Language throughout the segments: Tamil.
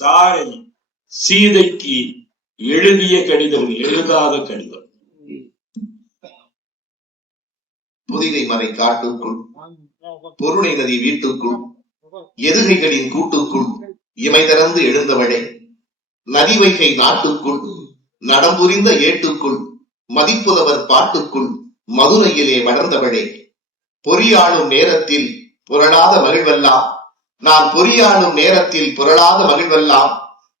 தாரை சீதைக்கு எழுதிய கடிதம், எழுதாத கடிதம். புதிகை மறை காட்டுக்குள், பொருணை நதி வீட்டுக்குள், எதுகைகளின் கூட்டுக்குள் இமை திறந்து எழுந்தவளே, நதி வைகை நாட்டுக்குள், நடம்புரிந்த ஏட்டுக்குள், மதிப்புதவர் பாட்டுக்குள், மதுரையிலே வளர்ந்தவளே, பொறியாளும் நேரத்தில் புரளாத மகிழ்வெல்லாம், நான் பொறியாளும் நேரத்தில் புரளாத மகிழ்வெல்லாம்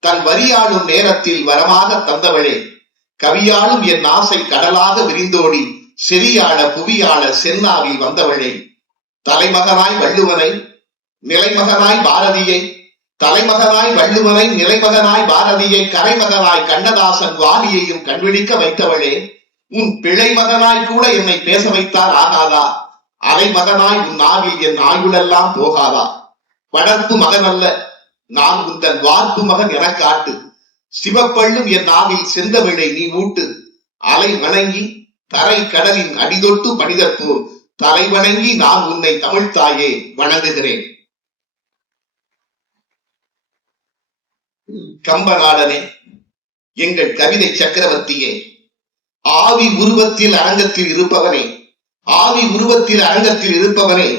தன் வரியாளும் நேரத்தில் வரமாக தந்தவளே, கவியாளும் என் ஆசை கடலாக விரிந்தோடி செறியாள புவியாள சென்னாவில் வந்தவளே, தலைமகனாய் வள்ளுவனை நிலைமகனாய் பாரதியை, தலைமகனாய் வள்ளுவனை நிலைமகனாய் பாரதியை, கரைமகனாய் கண்ணதாசன் வாலியையும் கண்விழிக்க வைத்தவளே, உன் பிழை மகனாய் கூட என்னை பேச வைத்தால் ஆகாதா? அரைமகனாய் உன் நாவில் என் ஆயுளெல்லாம் போகாதா? வளர்ப்பு மகன் அல்ல நான் உந்தன் வார்ப்பு மகன் என காட்டு, சிவப்பள்ளும் என் நாவில் செந்தவிழை நீ ஊட்டு, அலை வணங்கி தரை கடலின் அடிதொட்டு மனிதற்போர் தலை வணங்கி நான் உன்னை தமிழ்த்தாயே வணங்குகிறேன். கம்பநாடனே, எங்கள் கவிதை சக்கரவர்த்தியே, ஆவி உருவத்தில் அரங்கத்தில் இருப்பவனே, ஆவி உருவத்தில் அரங்கத்தில் இருப்பவனே,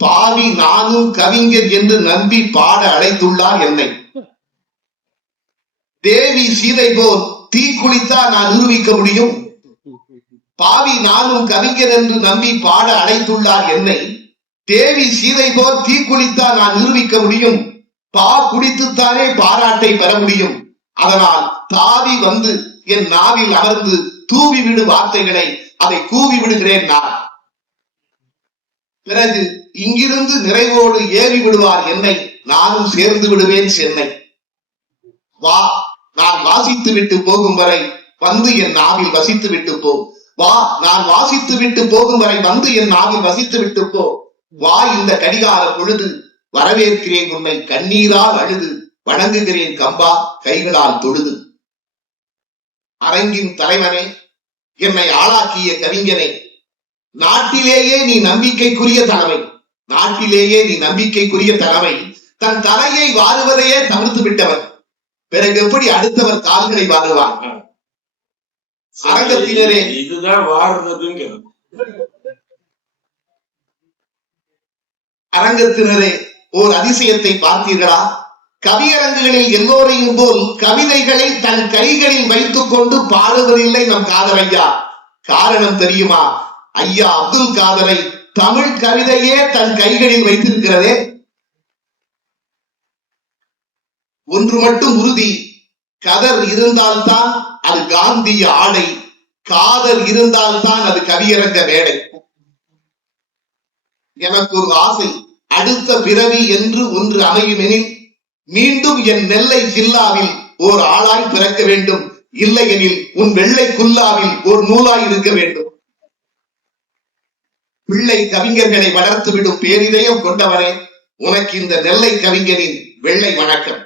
பாவி நானும் கவிஞர் என்று நம்பி பாட அழைத்துள்ளார் என்னை. தேவி சீதை போல் தீக்குளித்தா நான் நிரூபிக்க முடியும்? பாவி நானும் கவிஞர் என்று நம்பி பாட அழைத்துள்ளார் என்னை. தேவி சீதை போல் தீக்குளித்தா நான் நிரூபிக்க முடியும்? பா குடித்துத்தானே பாராட்டை பெற முடியும். அதனால் தாவி வந்து என் நாவில் அமர்ந்து தூவி விடு வார்த்தைகளை, அதை கூவி விடுகிறேன் நான். பிறகு இங்கிருந்து நிறைவோடு ஏறி விடுவார் என்னை, நானும் சேர்ந்து விடுவேன் சென்னை. வா, நான் வாசித்து விட்டு போகும் வரை வந்து என் நாவில் வசித்து விட்டு போ. வா, நான் வாசித்து விட்டு போகும் வரை வந்து என் நாவில் வசித்து விட்டு போ. வா, இந்த கடிகார பொழுது வரவேற்கிறேன் உன்னை கண்ணீரால் அழுது, வணங்குகிறேன் கம்பா கைகளால் தொழுது. அரங்கின் தலைவனே, என்னை ஆளாக்கிய கவிஞனே, நாட்டிலேயே நீ நம்பிக்கைக்குரிய தலைமை, நாட்டிலேயே நீ நம்பிக்கைக்குரிய தலைமை, தன் தலையை வாருவதையே தவிர்த்து விட்டவர். பிறகு எப்படி அடுத்தவர் கால்களை வாருவார்? அரங்கத்தினரே, இதுதான் வாருறதுங்கிறது. அரங்கத்தினரே, ஓர் அதிசயத்தை பார்த்தீர்களா? கவியரங்குகளில் எல்லோரையும் போல் கவிதைகளை தன் கைகளில் வைத்துக் கொண்டு பாடுவதில்லை நம் காதர் ஐயா. காரணம் தெரியுமா? ஐயா அப்துல் காதரை தமிழ் கவிதையே தன் கைகளில் வைத்திருக்கிறதே. ஒன்று மட்டும் உறுதி, கதர் இருந்தால்தான் அது காந்திய ஆடை, காதல் இருந்தால்தான் அது கவியரங்க மேடை. எனக்கு ஒரு ஆசை, அடுத்த பிறவி என்று ஒன்று அமையுமெனில் மீண்டும் என் நெல்லை ஜில்லாவில் ஓர் ஆளாய் பிறக்க வேண்டும், இல்லையெனில் உன் வெள்ளை குல்லாவில் ஒரு நூலாய் இருக்க வேண்டும். பிள்ளை கவிஞர்களை வளர்த்து விடும் பேரிதயம் கொண்டவனே, உனக்கு இந்த நெல்லை கவிஞனின் வெள்ளை வணக்கம்.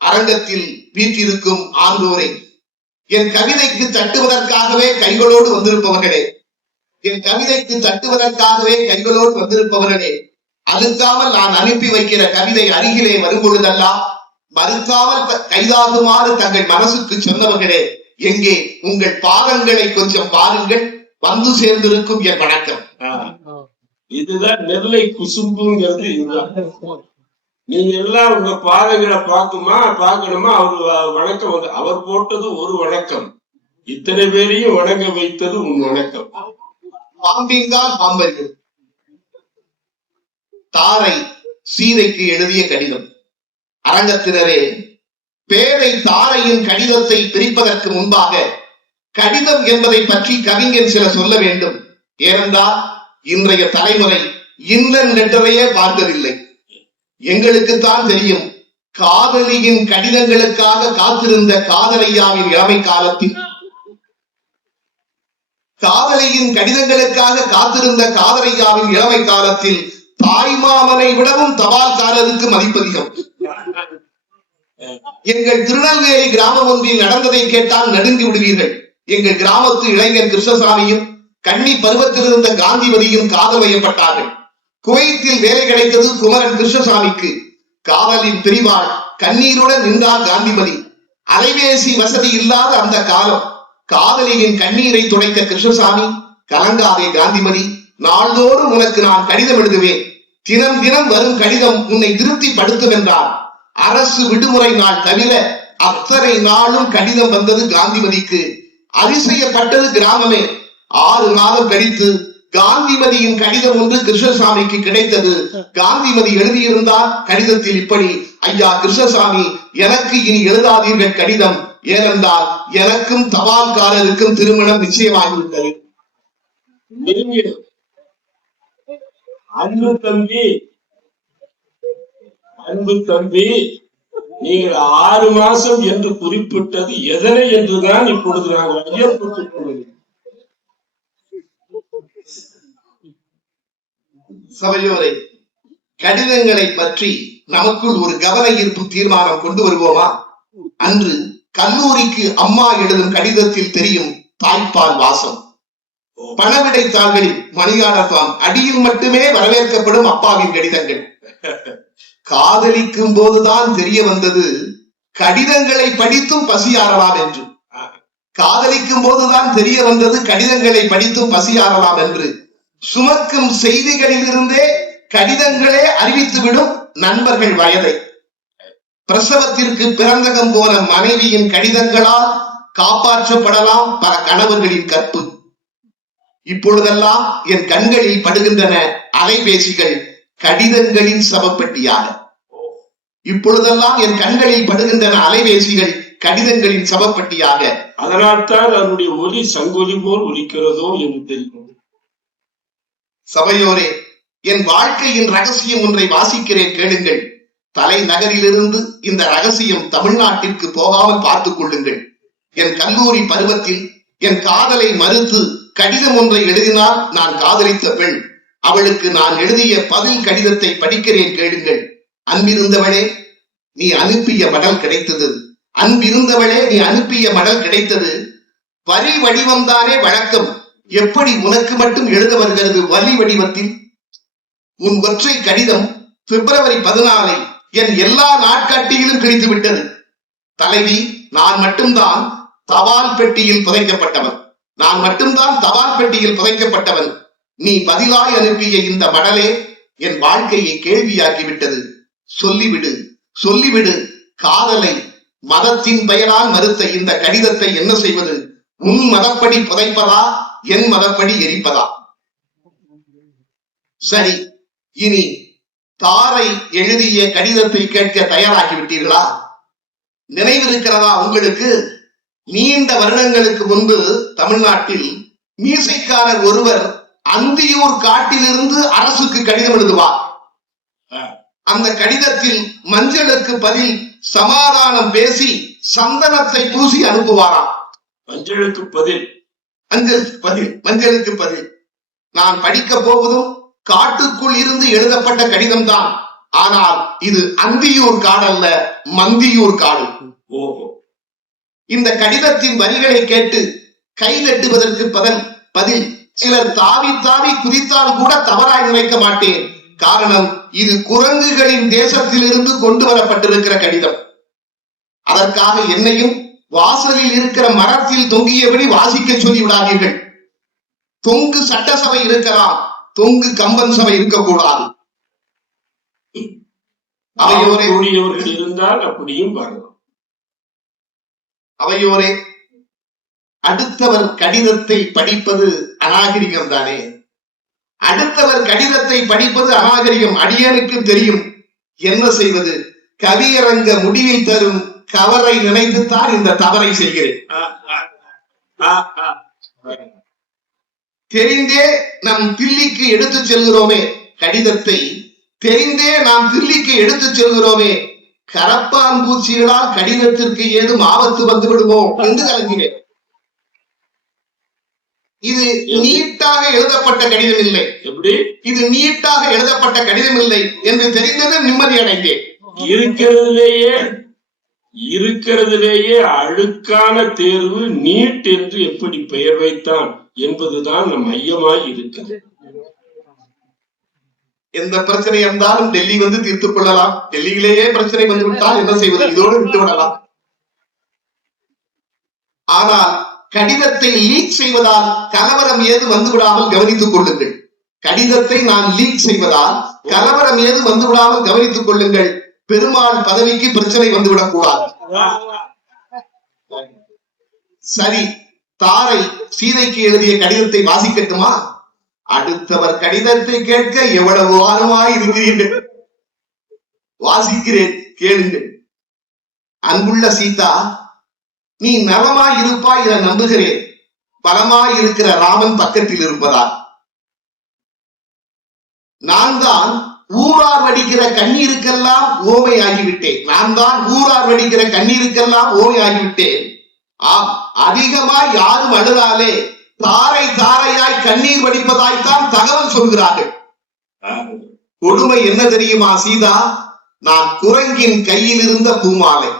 அரங்கத்தில் வீட்டிருக்கும் ஆண்டோரே, என் கவிதைக்கு தட்டுவதற்காகவே கைகளோடு வந்திருப்பவர்களே, என் கவிதைக்கு தட்டுவதற்காகவே கைகளோடு வந்திருப்பவர்களே, அழுக்காமல் நான் அனுப்பி வைக்கிற கவிதை அருகிலே வரும்பொழுதெல்லாம் மறுக்காமல் கைதாகுமாறு தங்கள் மனசுக்கு சொன்னவர்களே, எங்கே உங்கள் பாதங்களை கொஞ்சம் பாருங்கள், வந்து சேர்ந்திருக்கும் என் வணக்கம். இதுதான் நெல்லை குசும்புங்கிறது. இதுதான். நீங்க எல்லாம் உங்க பாதங்களை பார்க்கணுமா? அவரு வணக்கம் வந்து அவர் போட்டது ஒரு வணக்கம், இத்தனை பேரையும் வணங்க வைத்தது உன் வணக்கம். பாம்பின்கால் பாம்பர்கள். தாரை சீதைக்கு எழுதிய கடிதம். அரங்கத்தினரே, பேரை தாரையின் கடிதத்தை பிரிப்பதற்கு முன்பாக கடிதம் என்பதை பற்றி கவிஞன் சில சொல்ல வேண்டும். ஏனென்றால் இன்றைய தலைமுறை இன்னன் லெட்டரையே பார்க்கவில்லை. எங்களுக்குத்தான் தெரியும், காதலியின் கடிதங்களுக்காக காத்திருந்த காதலையாவின் இளமை காலத்தில், காதலியின் கடிதங்களுக்காக காத்திருந்த காதலையாவின் இளமை காலத்தில் தாய்மாமனை விடவும் தபால்காரருக்கு மதிப்பதிகம். எங்கள் திருநெல்வேலி கிராமம் ஒன்றில் நடந்ததை கேட்டால் நடுங்கி விடுவீர்கள். எங்கள் கிராமத்து இளைஞர் கிருஷ்ணசாமியும் கன்னி பருவத்தில் இருந்த காந்திமதியும் காதல் வயப்பட்டார்கள். குவைத்தில் வேலை கிடைத்தது குமரன் கிருஷ்ணசாமிக்கு. காதலின் பிரிவால் கண்ணீருடன் நின்றார் காந்திமதி. அலைபேசி வசதி இல்லாத அந்த காலம். காதலியின் கண்ணீரை துடைத்த கிருஷ்ணசாமி, கலங்காதே காந்திமதி, நாள்தோறும் உனக்கு நான் கடிதம் எழுதுவேன். தினம் தினம் வரும் கடிதம் உன்னை திருப்திப்படுத்தும் என்றார். அரசு விடுமுறை நாள் தவிர அத்தனை நாளும் கடிதம் வந்தது காந்திமதிக்கு. அதிசயப்பட்டது கிராமமே. 6 மாதம் கழித்து காந்திமதியின் கடிதம் ஒன்று கிருஷ்ணசாமிக்கு கிடைத்தது. காந்திமதி எழுதியிருந்தார் கடிதத்தில் இப்படி: ஐயா கிருஷ்ணசாமி, எனக்கு இனி எழுதாதீர்கள் கடிதம். ஏனென்றால் எனக்கும் தபால்காரருக்கும் திருமணம் நிச்சயமாகிவிட்டது. அன்பு தம்பி, நீங்கள் 6 மாசம் என்று குறிப்பிட்டது எதனை என்றுதான் இப்பொழுது நாங்கள் ஐயப்பட்டுக் கொள்கிறோம். சபையோரை, கடிதங்களை பற்றி நமக்குள் ஒரு கவன ஈர்ப்பு தீர்மானம் கொண்டு வருவோமா? அன்று கல்லூரிக்கு அம்மா எழுதும் கடிதத்தில் தெரியும் தாய்ப்பால் வாசம். பணவிடைத்தாள்களில் மணியாடத்தான் அடியில் மட்டுமே வரவேற்கப்படும் அப்பாவின் கடிதங்கள். காதலிக்கும் போதுதான் தெரிய வந்தது கடிதங்களை படித்தும் பசியாறலாம் என்று. காதலிக்கும் போதுதான் தெரிய வந்தது கடிதங்களை படித்தும் பசியாறலாம் என்று. சுமக்கும் செய்திகளில் இருந்தே கடிதங்களே அறிவித்துவிடும் நண்பர்கள் வயதை. பிரசவத்திற்கு பிறந்தகம் போன மனைவியின் கடிதங்களால் காப்பாற்றப்படலாம் பல கணவர்களின் கற்பு. இப்பொழுதெல்லாம் என் கண்களில் படுகின்றன அலைபேசிகள் கடிதங்களின் சவப்பெட்டியாக. இப்பொழுதெல்லாம் என் கண்களில் படுகின்றன அலைபேசிகள் கடிதங்களின் சவப்பெட்டியாக. அதனால்தான் அதனுடைய ஒலி சங்கொலி போல் ஒலிக்கிறதோ என்று தெரியும். சபையோரே, என் வாழ்க்கையின் ரகசியம் ஒன்றை வாசிக்கிறேன், கேளுங்கள். தலைநகரிலிருந்து இந்த ரகசியம் தமிழ்நாட்டிற்கு போகாமல் பார்த்துக் கொள்ளுங்கள். என் கல்லூரி பருவத்தில் என் காதலை மறுத்து கடிதம் ஒன்றை எழுதினால் நான் காதலித்த பெண். அவளுக்கு நான் எழுதிய பதில் கடிதத்தை படிக்கிறேன், கேளுங்கள். அன்பிருந்தவளே, நீ அனுப்பிய மடல் கிடைத்தது. அன்பிருந்தவளே, நீ அனுப்பிய மடல் கிடைத்தது. வரி வடிவம்தானே வழக்கம். எப்படி உனக்கு மட்டும் எழுத வருகிறது வலி வடிவத்தில்? உன் ஒற்றை கடிதம் பிப்ரவரி 14 என் எல்லா நாட்காட்டியிலும் கிழித்து விட்டது. தலைவி, நான் மட்டும்தான் தபால் பெட்டியில் புதைக்கப்பட்டவன். நான் மட்டும்தான் தபால் பெட்டியில் புதைக்கப்பட்டவன். நீ பதிலாய் அனுப்பிய இந்த மடலே என் வாழ்க்கையை கேள்வியாக்கிவிட்டது. சொல்லிவிடு, சொல்லிவிடு. காதலை மதத்தின் பெயரால் மறுத்த இந்த கடிதத்தை என்ன செய்வது? உன் மதப்படி புதைப்பதா, என் மதப்படி எரிப்பதா? சரி, இனி தாரை எழுதிய கடிதத்தை கேட்க தயாராகிவிட்டீர்களா? நினைவிருக்கிறதா உங்களுக்கு? நீண்ட வருடங்களுக்கு முன்பு தமிழ்நாட்டில் மீசைக்காரர் ஒருவர் அந்தியூர் காட்டிலிருந்து அரசுக்கு கடிதம் எழுதுவார். அந்த கடிதத்தில் மஞ்சளுக்கு பதில் சமாதானம் பேசி சந்தனத்தை பூசி அனுப்புவாராம். மஞ்சளுக்கு பதில் மஞ்சளுக்கு பதில். நான் படிக்க போவதும் காட்டுக்குள் இருந்து எழுதப்பட்ட கடிதம் தான். ஆனால் இது அந்தியூர் காடல்ல, மந்தியூர் காடு. ஓஹோ. இந்த கடிதத்தின் வரிகளை கேட்டு கை கட்டுவதற்கு பதில் சிலர் தாவி தாவி குதித்தால் கூட தவறாய் நினைக்க மாட்டேன். காரணம், இது குரங்குகளின் தேசத்திலிருந்து கொண்டு வரப்பட்டிருக்கிற கடிதம். அதற்காக என்னையும் வாசலில் இருக்கிற மரத்தில் தொங்கியபடி வாசிக்க சொல்லி விடாதீர்கள். தொங்கு சட்டசபை இருக்கலாம், தொங்கு கம்பன் சபை இருக்கக்கூடாது. அவையோரே இருந்தால் அப்படியும் பாருங்கள். அவையோரே, அடுத்தவர் கடிதத்தை படிப்பது அநாகரிகம் தானே. அடுத்தவர் கடிதத்தை படிப்பது அநாகரிகம். அடியனுக்கு தெரியும். என்ன செய்வது? கவியரங்க முடிவில் தரும் கவரை நினைத்துத்தான் இந்த தவறை செய்கிறேன். தெரிந்தே நம் தில்லிக்கு எடுத்துச் செல்கிறோமே கடிதத்தை, தெரிந்தே நாம் தில்லிக்கு எடுத்துச் செல்கிறோமே, கரப்பான் பூச்சிகளால் கடிதத்திற்கு ஏதும் ஆபத்து வந்து விடுமோ என்று கலங்கினேன். இது நீட்டாக எழுதப்பட்ட கடிதம் இல்லை. எப்படி? இது நீட்டாக எழுதப்பட்ட கடிதம் இல்லை என்று தெரிந்தது நிம்மதி அடைந்தேன். இருக்கிறதுலேயே அழுக்கான தேர்வு நீட் என்று எப்படி பெயர் வைத்தான் என்பதுதான் நம் ஐயமாய் இருக்கிறது. எந்த பிரச்சனை இருந்தாலும் டெல்லி வந்து தீர்த்துக் கொள்ளலாம். டெல்லியிலேயே பிரச்சனை வந்துவிட்டால் என்ன செய்வது? இதோடு விட்டு விடலாம். ஆனால் கடிதத்தை லீக் செய்வதால் கலவரம் ஏது வந்து விடாமல் கவனித்துக் கொள்ளுங்கள். கடிதத்தை நான் லீக் செய்வதால் கலவரம் ஏது வந்து விடாமல் கவனித்துக் கொள்ளுங்கள். பெருமாள் பதவிக்கு பிரச்சனை வந்துவிடக் கூடாது. சரி, தாரை சீதைக்கு எழுதிய கடிதத்தை வாசிக்கட்டுமா? அடுத்தவர் கடிதத்தை கேட்க எவ்வளவு ஆர்வமாய் இருக்கிறீர்கள். வாசிக்கிறேன், கேளுங்கள். அன்புள்ள சீதா, நீ நலமாய் இருப்பாய் என நம்புகிறேன். பலமாய் இருக்கிற ராமன் பக்கத்தில் இருப்பதால். நான் தான் ஊரார் வடிக்கிற கண்ணீருக்கெல்லாம் ஓமை ஆகிவிட்டேன். ஆம், அதிகமாய் யாரும் அழுதாலே தாரை தாரையாய் கண்ணீர் வடிப்பதாய்த்தான் தகவல் சொல்கிறார்கள். கொடுமை என்ன தெரியுமா சீதா? நான் குரங்கின் கையில் இருந்த பூமாலை,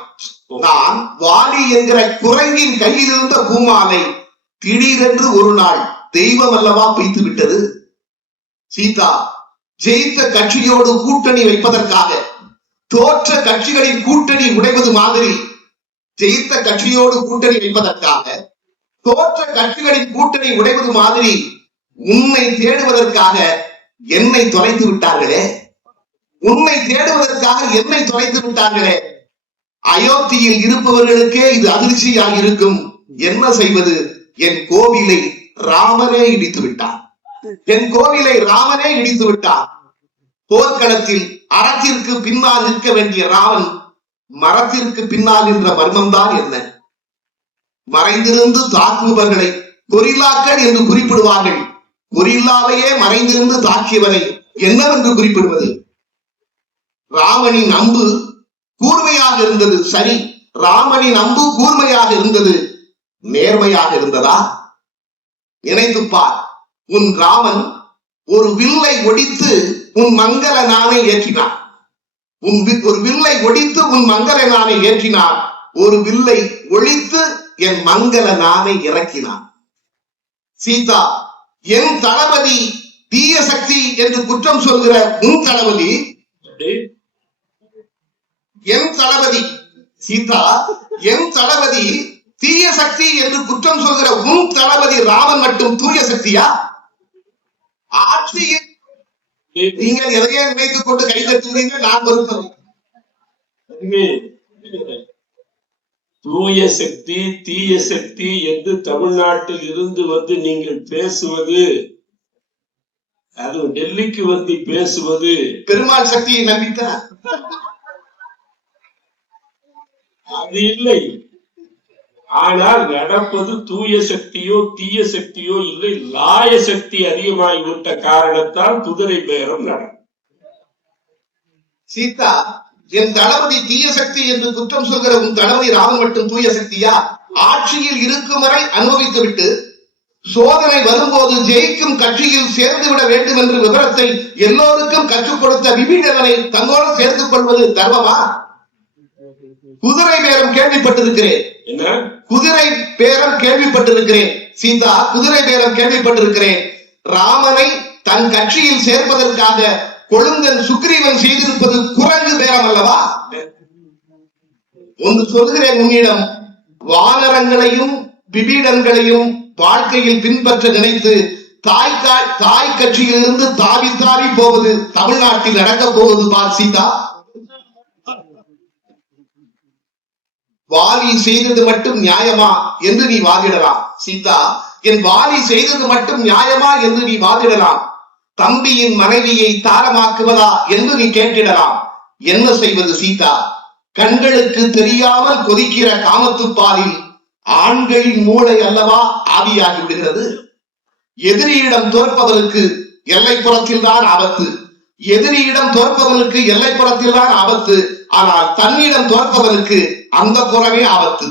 நான் வாலி என்கிற குரங்கின் கையில் இருந்த பூமாலை திடீரென்று ஒரு நாள் தெய்வம் அல்லவா பிய்த்து விட்டது. சீதா, ஜெயித்த கட்சியோடு கூட்டணி வைப்பதற்காக தோற்ற கட்சிகளின் கூட்டணி உடைவது மாதிரி, ஜெயித்த கட்சியோடு கூட்டணி வைப்பதற்காக தோற்ற கட்சிகளின் கூட்டணி உடைவது மாதிரி உன்னை தேடுவதற்காக என்னை தொலைத்து விட்டார்களே. அயோத்தியில் இருப்பவர்களுக்கே இது அதிர்ச்சியாக இருக்கும். என்ன செய்வது? என் கோவிலை ராமனே இடித்து விட்டார். போர்க்களத்தில் அறத்திற்கு பின்னால் நிற்க வேண்டிய ராமன் மரத்திற்கு பின்னால் என்ற மர்மம்தான் என்ன? மறைந்திருந்து தாக்குபவர்களை கொரில்லாக்கள் என்று குறிப்பிடுவார்கள். கொரில்லாவையே மறைந்திருந்து தாக்கியவரை என்னவென்று குறிப்பிடுவது? ராமனின் அம்பு கூர்மையாக இருந்தது. சரி, ராமனின் அம்பு கூர்மையாக இருந்தது, நேர்மையாக இருந்ததா? நினைத்துப்பார். உன் ராமன் ஒரு வில்லை ஒடித்து உன் மங்கள நாணை ஏற்றினார். ஒரு வில்லை ஒடித்து உன் மங்கள நாணை ஏற்றினார். ஒரு வில்லை ஒழித்து என் மங்கள நாணை இறக்கினார். சீதா, என் தளபதி தீய சக்தி என்று குற்றம் சொல்கிற உன் தளபதி, என் தளபதி சீதா, என் தளபதி தீய சக்தி என்று குற்றம் சொல்கிற உன் தளபதி ராமன் மட்டும் தூய சக்தியா? ஆட்சியில் நீங்கள் எதையே நினைத்துக் கொண்டு கை தட்டுகிறீங்க. நான் பொறுப்பேன். தூய சக்தி தீய சக்தி என்று தமிழ்நாட்டில் இருந்து வந்து நீங்கள் பேசுவது, அது டெல்லிக்கு வந்து பேசுவது பெருமாள் சக்தியை நம்பித்தான். அது இல்லை. ஆனால் நடப்பது தூய சக்தியோ தீய சக்தியோ இல்லை, லாய சக்தி அதிகமாகிவிட்ட காரணத்தால் குதிரை பேரம் நடக்கும். சீதா, என் தளபதி தீய சக்தி என்று குற்றம் சொல்கிற உன் தளபதி ராமன் மட்டும் தூய சக்தியா? ஆட்சியில் இருக்கும் வரை அனுபவித்து விட்டு சோதனை வரும்போது ஜெயிக்கும் கட்சியில் சேர்ந்து விட வேண்டும் என்ற விவரத்தை எல்லோருக்கும் கற்றுக் கொடுத்த விபீடனை தன்னோடு சேர்த்துக் கொள்வது தர்மமா? குதிரை பேரம் கேள்விப்பட்டிருக்கிறேன். என்ன குதிரை பேரம் கேள்விப்பட்டிருக்கிறேன் சீதா, குதிரை பேரம் கேள்விப்பட்டிருக்கிறேன். ராமனை தன் கட்சியில் சேர்ப்பதற்காக கொழுந்தன் சுக்ரீவன் செய்திருப்பது குரங்கு பேரம் அல்லவா? ஒன்று சொல்கிறேன் உன்னிடம், வானரங்களையும் விபீடன்களையும் வாழ்க்கையில் பின்பற்ற நினைத்து தாய் கட்சியிலிருந்து தாவி தாவி போவது தமிழ்நாட்டில் நடக்க போவது பார் சீதா. வாலி செய்தது மட்டும் நியாயமா என்று நீ வாதிடலாம் சீதா. என் வாலி செய்தது மட்டும் நியாயமா என்று நீ வாதிடலாம். தம்பியின் மனைவியை தாரமாக்குவதா என்று நீ கேட்டிடலாம். என்ன செய்வது சீதா? கண்களுக்கு தெரியாமல் கொதிக்கிற காமத்துப்பாலில் ஆண்களின் மூளை அல்லவா ஆவியாகி விடுகிறது. எதிரியிடம் தோற்பவருக்கு எல்லைப்புறத்தில் தான் ஆபத்து. எதிரியிடம் தோற்பவனுக்கு எல்லைப்புறத்தில் தான் ஆபத்து. ஆனால் தன்னிடம் தோற்பவனுக்கு அந்த புறமே ஆபத்து.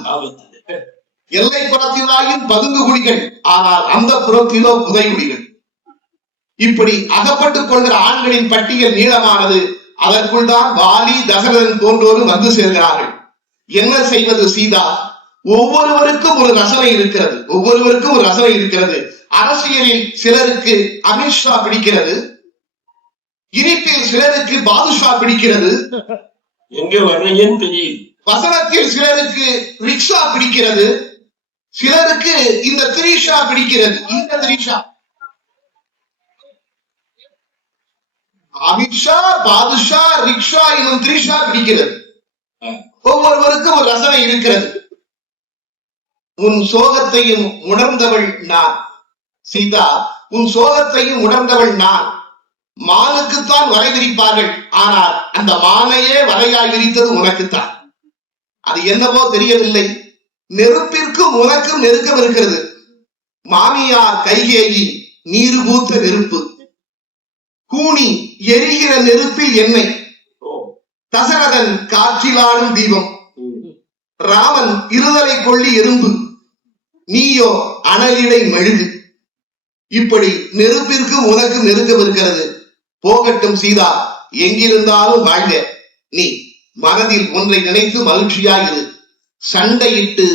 எல்லைப்புறத்திலாயும் பதுங்கு குழிகள், ஆனால் அந்த புறத்திலோ புதைகுழிகள். இப்படி அகப்பட்டுக் கொள்கிற ஆண்களின் பட்டியல் நீளமானது. அதற்குள் தான் வாலி, தசரதன் போன்றோரும் வந்து சேர்கிறார்கள். என்ன செய்வது சீதா? ஒவ்வொருவருக்கும் ஒரு ரசனை இருக்கிறது. அரசியலில் சிலருக்கு அமித்ஷா பிடிக்கிறது, இனிப்பில் சிலருக்கு பாதுஷா பிடிக்கிறது, எங்க வர்றீங்கன்னு தெரியுது. வசனத்தில் சிலருக்கு ரிக்ஷா பிடிக்கிறது, சிலருக்கு இந்த திரிஷா பிடிக்கிறது. இந்த திரிஷா அமித்ஷா, பாதுஷா, ரிக்ஷா என்னும் திரிஷா பிடிக்கிறது. ஒவ்வொருவருக்கும் ஒரு ரசனை இருக்கிறது. உன் சோகத்தையும் உணர்ந்தவள் நான் சீதா, உன் சோகத்தையும் உணர்ந்தவள் நான். மானுக்குத்தான் வரை விரிப்பார்கள், ஆனால் அந்த மானையே வரையாய் விரித்தது உனக்குத்தான். அது என்னவோ தெரியவில்லை, நெருப்பிற்கும் உனக்கும் நெருக்கம் இருக்கிறது. மாமியார் கைகேயி நீர் பூத்த நெருப்பு, கூனி எரிகிற நெருப்பில் எண்ணெய், தசரதன் காற்றிலாடும் தீபம், ராமன் இருதலை கொள்ளி எறும்பு, நீயோ அனலிடை மெழுகு. இப்படி நெருப்பிற்கும் உனக்கும் நெருக்கம் இருக்கிறது. போகட்டும் சீதா, எங்கிருந்தாலும் வாழ்க. நீ மனதில் ஒன்றை நினைத்து மகிழ்ச்சியாயிரு. சண்டையிட்டு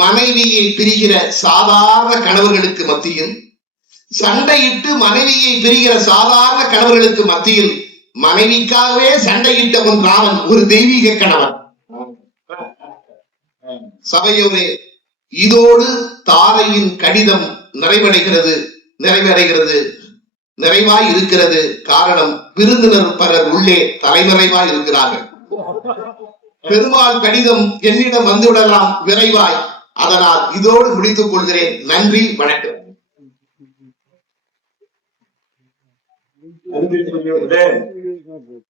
மனைவியை பிரிகிற சாதாரண கணவர்களுக்கு மத்தியில், சண்டையிட்டு மனைவியை பிரிகிற சாதாரண கணவர்களுக்கு மத்தியில் மனைவிக்காகவே சண்டையிட்டவன் ராமன் ஒரு தெய்வீக கணவன். சபையோரே, இதோடு தாரையின் கடிதம் நிறைவடைகிறது, நிறைவாய் இருக்கிறது. காரணம், விருந்தினர் பலர் உள்ளே தலைமறைவாய் இருக்கிறார்கள். பெருமாள் கடிதம் என்னிடம் வந்துவிடலாம் விரைவாய். அதனால் இதோடு முடித்துக் கொள்கிறேன். நன்றி, வணக்கம். நன்றி.